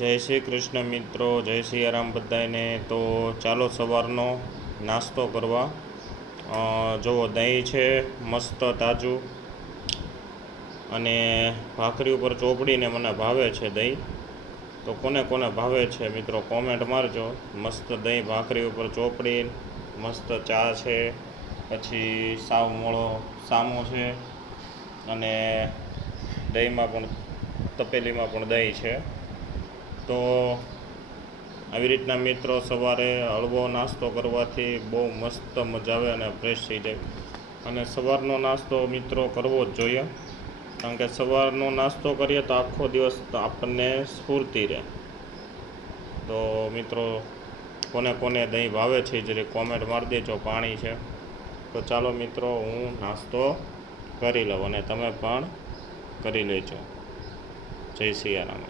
જય શ્રી કૃષ્ણ મિત્રો, જય સિયારામ બધાને। તો ચાલો સવારનો નાસ્તો કરવા। જુઓ દહીં છે મસ્ત તાજું, અને ભાખરી ઉપર ચોપડીને મને ભાવે છે દહીં। તો કોને કોને ભાવે છે મિત્રો કોમેન્ટ મારજો। મસ્ત દહીં ભાખરી ઉપર ચોપડી, મસ્ત ચા છે, પછી સાવ મોળો સામો છે, અને દહીંમાં પણ તપેલીમાં પણ દહીં છે। તો આવી રીતના મિત્રો સવારે હળવો નાસ્તો કરવાથી બહુ મસ્ત મજા આવે અને ફ્રેશ થઈ જાય। અને સવારનો નાસ્તો મિત્રો કરવો જ જોઈએ, કારણ કે સવારનો નાસ્તો કરીએ તો આખો દિવસ આપણને સ્ફૂર્તિ રહે। તો મિત્રો કોને કોને દહીં ભાવે છે જરી કોમેન્ટ મારી દેજો। પાણી છે તો ચાલો મિત્રો હું નાસ્તો કરી લઉં અને તમે પણ કરી લેજો। જય સિયારામ।